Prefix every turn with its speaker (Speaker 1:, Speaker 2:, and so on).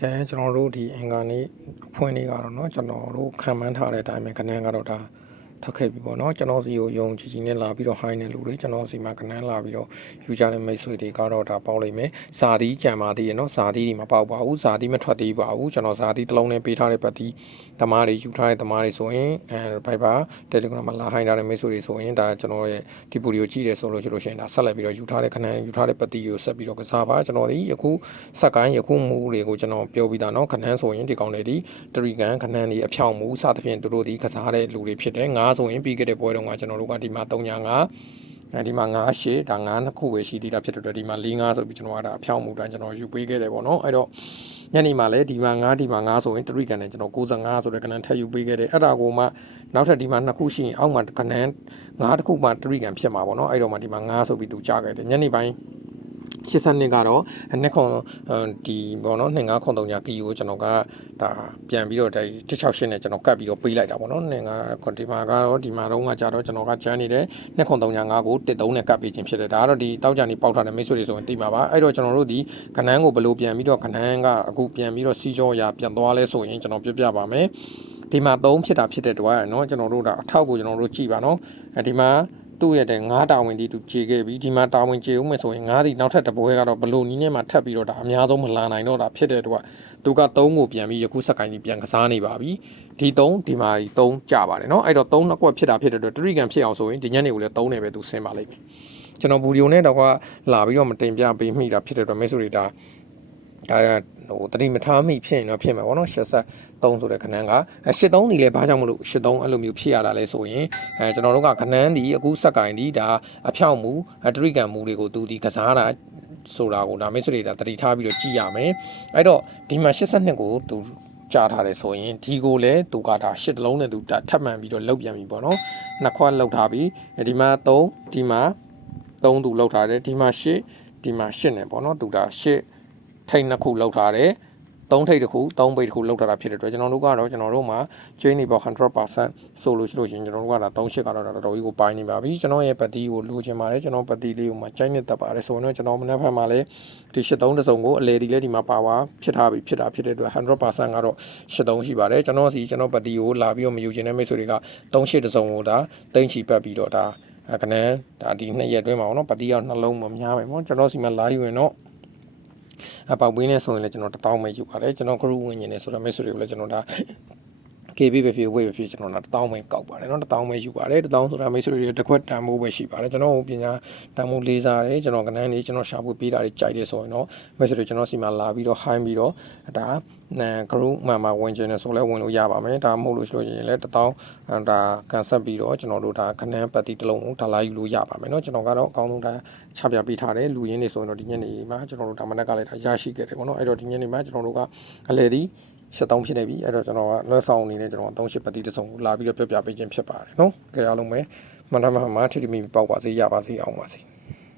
Speaker 1: ကဲကျွန်တော်တို့ဒီအင်္ဂါနေ့အဖွင့်နေ့ကတော့เนาะကျွန်တော်တို့ခံမှန်းထားတဲ့အတိုင်းပဲခဏန်းကတော့ဒါ ထွက်ခဲ့ပြီပေါ့နော်ကျွန်တော်စီကိုယုံကြည်ကြည်နဲ့လာပြီးတော့ high နဲ့လူတွေကျွန်တော်စီမှာကနန်းလာပြီးတော့ယူကြတဲ့မိတ်ဆွေတွေကတော့ဒါပေါက်လိမ့်မယ်ဇာတိကြံပါသေးရနော်ဇာတိတွေမပေါက်ပါဘူးဇာတိမထွက်သေးပါဘူးကျွန်တော်ဇာတိတစ်လုံးနဲ့ပေးထားတဲ့ပတ်တီတမားတွေယူထားတဲ့တမားတွေဆိုရင်အဲ Viber Telegram မှာလာ high ထားတဲ့မိတ်ဆွေတွေဆိုရင်ဒါကျွန်တော်ရဲ့ဒီပူဒီကိုကြည့်တယ်ဆိုလို့ရှိလို့ရှိရင်ဒါဆက်လိုက်ပြီးတော့ယူထားတဲ့ကနန်းယူထားတဲ့ပတ်တီကိုဆက်ပြီးတော့ကစားပါကျွန်တော်ဒီယခုစက်ကိုင်းယခုမူတွေကိုကျွန်တော်ပြောပြီးသားနော်ကနန်းဆိုရင်ဒီကောင်တွေဒီတရီကန်ကနန်းတွေအဖြောင်မူစသဖြင့်တို့တို့ဒီကစားတဲ့လူတွေဖြစ်တယ်ငါဆိုရင်ပြီးခဲ့တဲ့ပွဲတုန်းကကျွန်တော်တို့ကဒီမှာ305အဲဒီမှာ9ရှေ့ဒါ9နှစ်ခုပဲရှိသေးတာဖြစ်တဲ့အတွက်ဒီမှာ4 5ဆိုပြီးကျွန်တော်ကဒါအဖြောင်မူတိုင်းကျွန်တော်ယူပေးခဲ့တယ်ပေါ့နော်အဲ့တော့ညနေမှာလည်းဒီမှာ9ဒီမှာ9ဆိုရင်တရိကန်နဲ့ကျွန်တော်95ဆိုတဲ့ကဏ္ဍထည့်ယူပေးခဲ့တယ်အဲ့ဒါကိုမှနောက်ထပ်ဒီမှာနှစ်ခုရှိရင်အောက်မှာကဏ္ဍ9တစ်ခုမှတရိကန်ဖြစ်မှာပေါ့နော်အဲ့တော့မှဒီမှာ9ဆိုပြီးသူကြားခဲ့တယ်ညနေပိုင်း 82ကတော့နှစ်ခွန်ဒီပေါ့နော်29ခွန်3ညာကီကိုကျွန်တော်ကဒါပြန်ပြီးတော့ဒါ168နဲ့ကျွန်တော်ကတ်ပြီးတော့ပေးလိုက်တာပေါ့နော်29ခွန်ဒီမှာကတော့ဒီမှာတော့ကကြတော့ကျွန်တော်ကကျန်းနေတယ်နှစ်ခွန်3ညာ5ကို13နဲ့ကတ်ပေးခြင်းဖြစ်တယ်ဒါကတော့ဒီတောက်ကြနေပေါက်ထားတဲ့မိတ်ဆွေတွေဆိုရင်သိမှာပါအဲ့တော့ကျွန်တော်တို့ဒီခနန်းကိုဘယ်လိုပြန်ပြီးတော့ခနန်းကအခုပြန်ပြီးတော့စီကြောရာပြန်သွားလဲဆိုရင်ကျွန်တော်ပြပြပါမယ်ဒီမှာ3ဖြစ်တာဖြစ်တဲ့တော့เนาะကျွန်တော်တို့ဒါအထောက်ကိုကျွန်တော်တို့ကြည့်ပါเนาะအဲဒီမှာ သူ့ရဲ့တဲ့ငါးတာဝန်ဒီသူခြေခဲ့ပြီဒီမှာတာဝန်ခြေဦးမယ်ဆိုရင်ငါးဒီနောက်ထပ်တစ်ပွဲကတော့ဘလို့နီးနဲ့မှထပ်ပြီးတော့ဒါအများဆုံးမလာနိုင်တော့တာဖြစ်တဲ့တော့သူက3ကိုပြန်ပြီးယခုစက်ကိုင်းကြီးပြန်ကစားနေပါပြီဒီ3ဒီမှာဒီ3ကြပါတယ်เนาะအဲ့တော့3နှစ်ကွက်ဖြစ်တာဖြစ်တဲ့အတွက်တရိကန်ဖြစ်အောင်ဆိုရင်ဒီညနေကိုလည်း3နဲ့ပဲသူဆင်းပါလိမ့်မယ်ကျွန်တော်ဘူဒီယိုနဲ့တော့ကလာပြီးတော့မတင်ပြပေးမိတာဖြစ်တဲ့အတွက်မိတ်ဆွေတွေဒါဒါ ဟိုတတိမထားမိဖြစ်ရင်တော့ဖြစ်မှာပေါ့နော်83ဆိုတဲ့ခဏန်းက83ဒီလဲဘာကြောင့်မလို့83အဲ့လိုမျိုးဖြစ်ရတာလဲဆိုရင်အဲကျွန်တော်တို့ကခဏန်းဒီအခုစက်ကင်ဒီဒါအဖြောက်မူတရိကန်မူတွေကိုသူဒီကစားတာဆိုတာကိုဒါမိတ်ဆွေတွေဒါတတိထားပြီးတော့ကြည့်ရမယ်အဲ့တော့ဒီမှာ82ကိုသူကြားထားတယ်ဆိုရင်ဒီကိုလည်းသူကဒါရှစ်တလုံးနဲ့သူဒါထပ်မှန်ပြီးတော့လောက်ပြန်ပြီပေါ့နော်နှစ်ခွက်လောက်ထားပြီဒီမှာ3ဒီမှာ3သူလောက်ထားတယ်ဒီမှာ8ဒီမှာ8နဲ့ပေါ့နော်သူဒါ8 ထိတ်နှစ်ခုလောက်ထားတယ်3ထိတ်တစ်ခု3ပိတ်တစ်ခုလောက်ထားတာဖြစ်တဲ့အတွက်ကျွန်တော်တို့ကတော့ကျွန်တော်တို့မှာ chain နေပေါ့100%ဆိုလို့ရှိလို့ရှိရင်ကျွန်တော်တို့ကဒါ3ရှစ်ကတော့တော်တော်ကြီးကိုပိုင်းနေပါပြီကျွန်တော်ရဲ့ပတ်တီးကိုလိုချင်ပါတယ်ကျွန်တော်ပတ်တီးလေးကိုမှ chain နဲ့တက်ပါတယ်ဆိုတော့ကျွန်တော်မနေ့ဖက်မှာလည်းဒီ83တစုံကိုအလေဒီလည်းဒီမှာပါပါဖြစ်ထားပြီဖြစ်တာဖြစ်တဲ့အတွက်100%ကတော့83ရှိပါတယ်ကျွန်တော်စီကျွန်တော်ပတ်တီးကိုလာပြီးတော့မယူချင်တဲ့မိတ်ဆွေတွေက3ရှစ်တစုံကိုဒါတိန့်ချီပတ်ပြီးတော့ဒါအခနဲ့ဒါဒီနှစ်ရက်တွင်းမှာပေါ့နော်ပတ်တီးရောက်နှလုံးမများပဲပေါ့ကျွန်တော်စီမှာလာယူရင်တော့ အပေါက်ပွေးနေဆိုရင်လည်းကျွန်တော်တပေါင်းပဲယူပါတယ်ကျွန်တော်ခရုဝင်နေတယ်ဆိုတော့မိတ်ဆွေတွေကိုလည်းကျွန်တော်ဒါ KB ပဲဖြစ်ဝေးပဲဖြစ်ကျွန်တော်တို့တောင်းပဲကောက်ပါတယ်เนาะတောင်းပဲယူပါတယ်တောင်းဆိုတာမိတ်ဆွေတွေတစ်ခွက်တန်မိုးပဲရှိပါတယ်ကျွန်တော်ပညာတန်မိုးလေးစားတယ်ကျွန်တော်ကနန်းလေးကျွန်တော်ရှာဖွေပေးတာတွေကြိုက်တယ်ဆိုရင်တော့မိတ်ဆွေတွေကျွန်တော်စီမှာလာပြီးတော့ဟိုင်းပြီးတော့ဒါ အဲဂရုမှန်မှဝင်ခြင်းနဲ့ဆိုလဲဝင်လို့ရပါမယ်ဒါမဟုတ်လို့ဆိုရင်လည်းတောင်းဒါကန်ဆက်ပြီးတော့ကျွန်တော်တို့ဒါခနန်းပတ်တီတစ်လုံးကိုဒါလာယူလို့ရပါမယ်เนาะကျွန်တော်ကတော့အကောင်းဆုံးဒါချပြပေးထားတယ်လူရင်းနေဆိုရင်တော့ဒီညနေမှာကျွန်တော်တို့ဒါမနက်ကလည်းဒါရရှိခဲ့တယ်ပေါ့เนาะအဲ့တော့ဒီညနေမှာကျွန်တော်တို့ကအလေဒီ73ဖြစ်နေပြီအဲ့တော့ကျွန်တော်ကလွှဲဆောင်အနေနဲ့ကျွန်တော်38ပတိတစုံကိုလာပြီးတော့ပြပြပေးခြင်းဖြစ်ပါတယ်နော်ကြရအောင်မယ်မန္တမမှာထိတိမိပေါက်ပါစေရပါစေအောင်ပါစေ